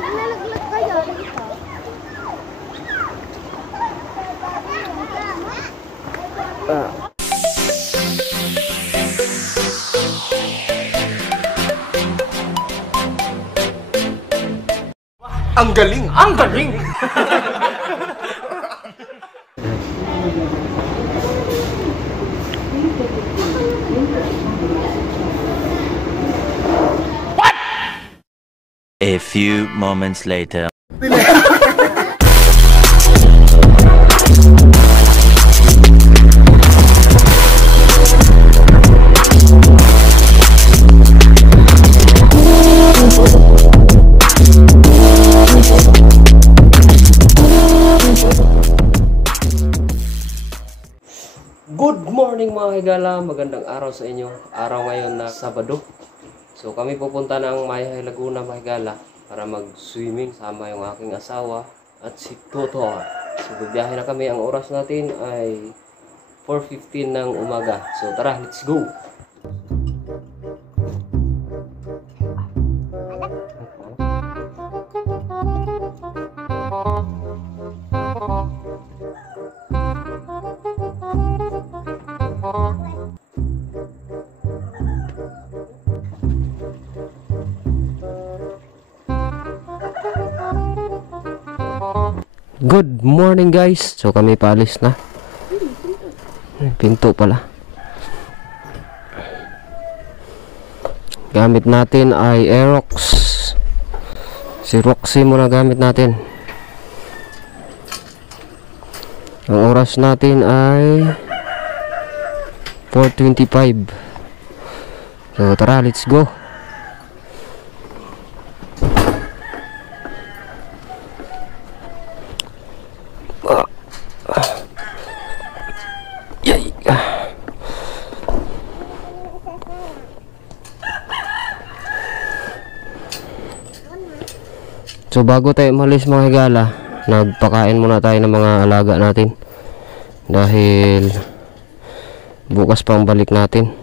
Pag nalaglag kayo, dito. Ang galing! Ang galing! What? A few moments later. Good morning mga higala, magandang araw sa inyo. Araw ngayon na Sabado. So kami pupunta ng Mayhay Laguna mga higala para mag-swimming sama yung aking asawa at si Toto. So bibiyahe na kami, ang oras natin ay 4:15 ng umaga. So tara, let's go! Good morning guys. So kami paalis na. Pinto pala. Gamit natin ay Aerox. Si Roxy muna gamit natin. Ang oras natin ay 4:25. So tara, let's go. So bago tayo umalis mga higala, nagpakain muna tayo ng mga alaga natin dahil bukas pang balik natin.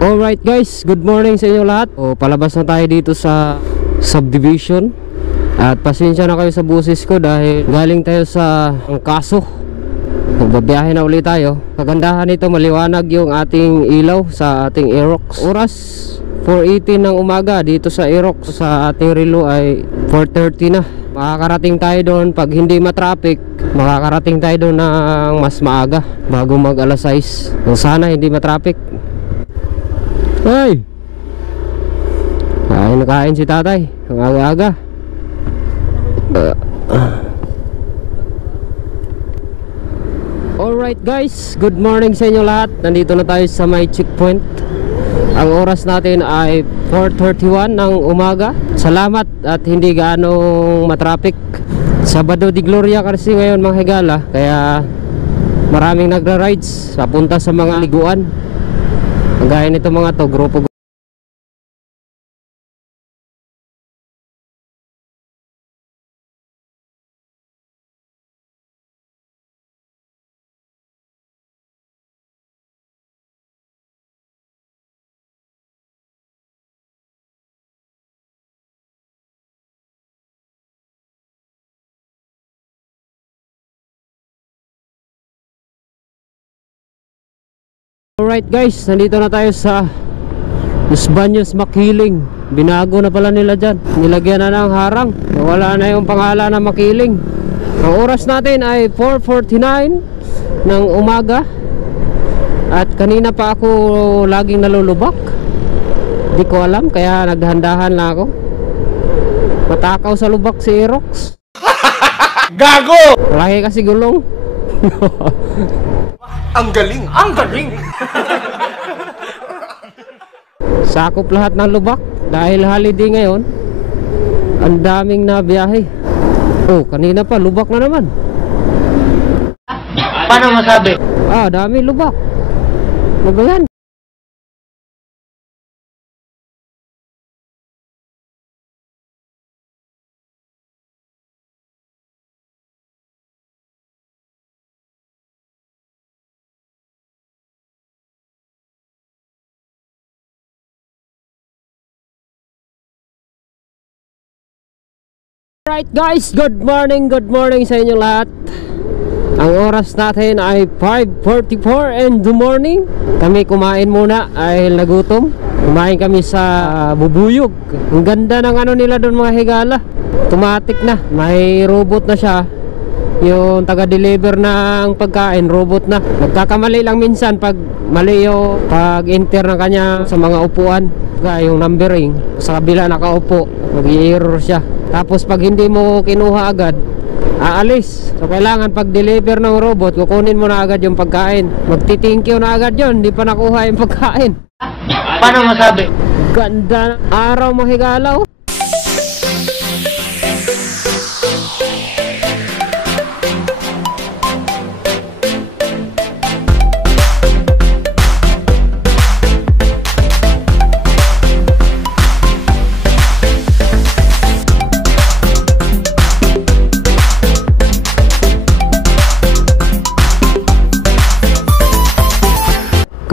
Alright guys, good morning sa inyo lahat. O, palabas na tayo dito sa subdivision. At pasensya na kayo sa busis ko dahil galing tayo sa Angkaso. Babiyahe na ulit tayo. Kagandahan nito, maliwanag yung ating ilaw sa ating Aerox. Oras 4:18 ng umaga dito sa Aerox. Sa ating relo ay 4:30 na. Makakarating tayo doon pag hindi matraffic. Makakarating tayo doon ng mas maaga bago mag alas 6. So, sana hindi matraffic. Hey! Ay, nakain si tatay ang aga-aga. Alright guys, good morning sa inyo lahat. Nandito na tayo sa may checkpoint. Ang oras natin ay 4:31 ng umaga. Salamat at hindi gaano matraffic. Sabado di Gloria kasi ngayon mga higala, kaya maraming nagra-rides papunta sa mga liguan. Ang gaya nito mga to, grupo. Alright guys, nandito na tayo sa Los Baños Makiling. Binago na pala nila dyan. Nilagyan na ng harang. Wala na yung pangalan na Makiling. Ang oras natin ay 4:49 ng umaga. At kanina pa ako laging nalulubak. Di ko alam, kaya naghandahan na ako. Matakaw sa lubak si Aerox. Gago! Lagi kasi gulong. Ang galing! Ang galing! Sakop lahat ng lubak dahil holiday ngayon. Ang daming na biyahe. Oh, kanina pa lubak na naman. Paano masabi? Dami lubak. Ano ba yan? Alright guys, good morning sa inyo lahat. Ang oras natin ay 5:44 in the morning. Kami kumain muna ay nagutom. Kumain kami sa Bubuyog. Ang ganda ng ano nila doon mga higala. Automatic na, may robot na siya. Yung taga-deliver ng pagkain, robot na. Nagkakamali lang minsan pag mali yung pag-enter ng kanya sa mga upuan. Yung numbering, sa kabila nakaupo, mag-i-error siya. Tapos pag hindi mo kinuha agad, aalis. So kailangan pag deliver ng robot, kukunin mo na agad yung pagkain. Magti-thank you na agad yun, hindi pa nakuha yung pagkain. Paano masabi? Ganda ng araw mga higala.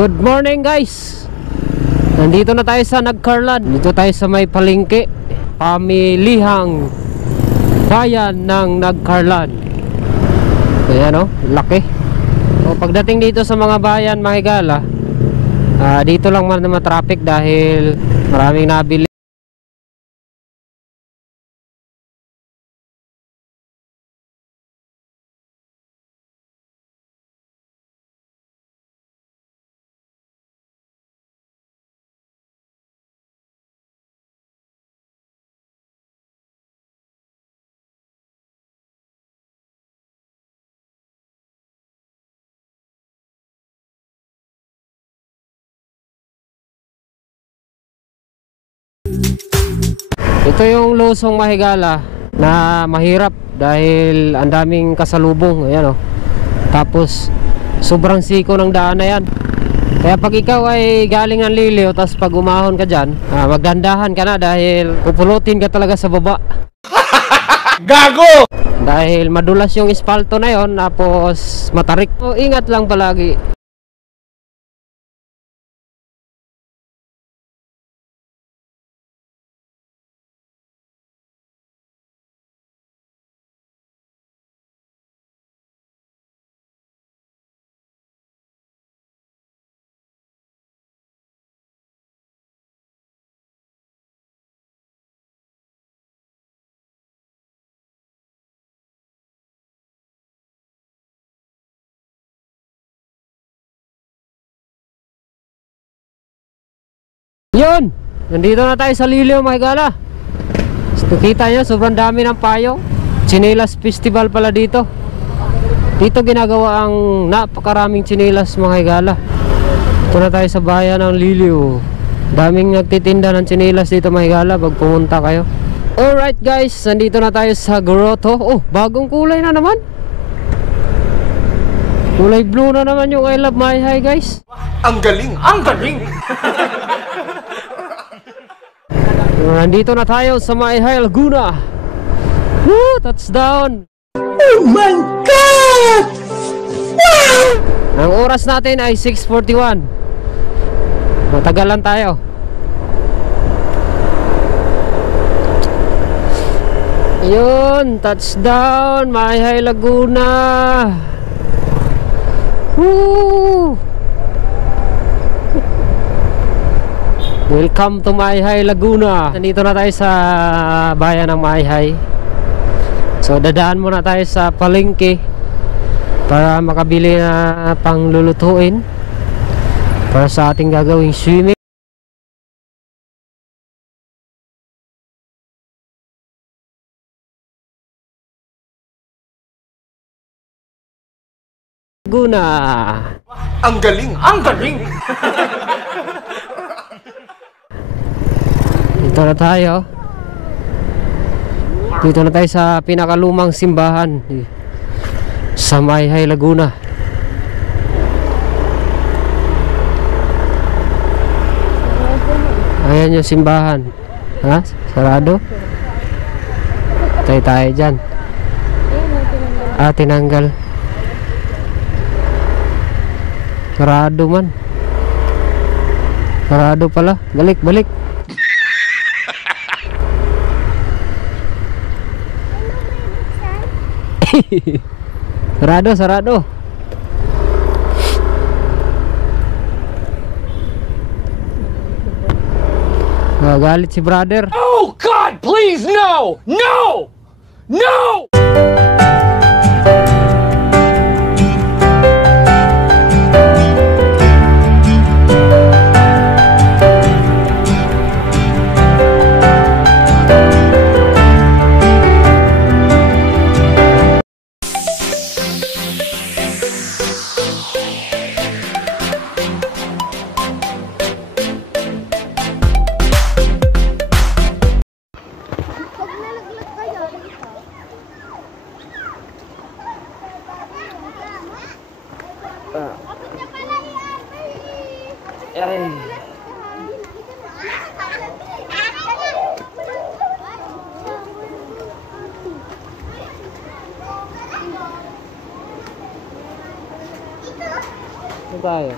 Good morning guys. Nandito na tayo sa Nagcarlan. Dito tayo sa may palengke, pamilihang bayan ng Nagcarlan. Ayan o, laki. So, pagdating dito sa mga bayan mga higala, dito lang man traffic dahil maraming nabili. Ito yung lusong mahigala na mahirap dahil ang daming kasalubong. Ayan o. Tapos sobrang siko ng daan na yan. Kaya pag ikaw ay galing ang Liliw, tapos pag umahon ka dyan, magdandahan ka na dahil pupulutin ka talaga sa baba. Gago! Dahil madulas yung espalto na yon, tapos matarik. So, ingat lang palagi. Yun! Nandito na tayo sa Liliw mga higala. Nakita nyo, sobrang dami ng payong. Chinelas festival pala dito. Dito ginagawa ang napakaraming chinelas mga higala. Ito na tayo sa bayan ng Liliw. Daming nagtitinda ng chinelas dito mga higala pag pumunta kayo. Alright guys, nandito na tayo sa grotto. Oh, bagong kulay na naman. Kulay blue na naman yung I Love My High guys. Ang galing! Ang galing! Nandito na tayo sa Maayhay, Laguna. Woo! Touchdown! Oh my God! Wow! Ang oras natin ay 6:41. Matagalan tayo. Yun! Touchdown! Maayhay, Laguna! Woo! Welcome to Maayhay, Laguna. Nandito na tayo sa bayan ng Maayhay. So dadaan muna tayo sa palengke para makabili na panglulutuin para sa ating gagawing swimming. Laguna. Ang galing! Ang galing! Dito na tayo. Dito na tayo sa pinakalumang simbahan sa Maayhay, Laguna. Ayan yung simbahan. Ha? Sarado? Tayo dyan. Tinanggal. Sarado man. Sarado pala. Balik. Sarado, sarado. Galit si brother. Oh God, please, no! No! No! Pag nalaglag kayo, dito. Kapit niya pala Ay. Ano tayo?